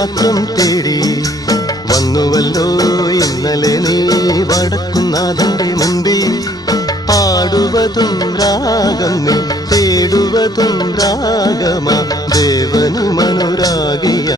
മാത്രം തേടി വന്നുവല്ലോ ഇന്നലെ നീ വടക്കുന്നാഥന്റെ മുമ്പിൽ. പാടുവതും രാഗം നീ തേടുവതും രാഗമാ ദേവനും അനുരാഗിയ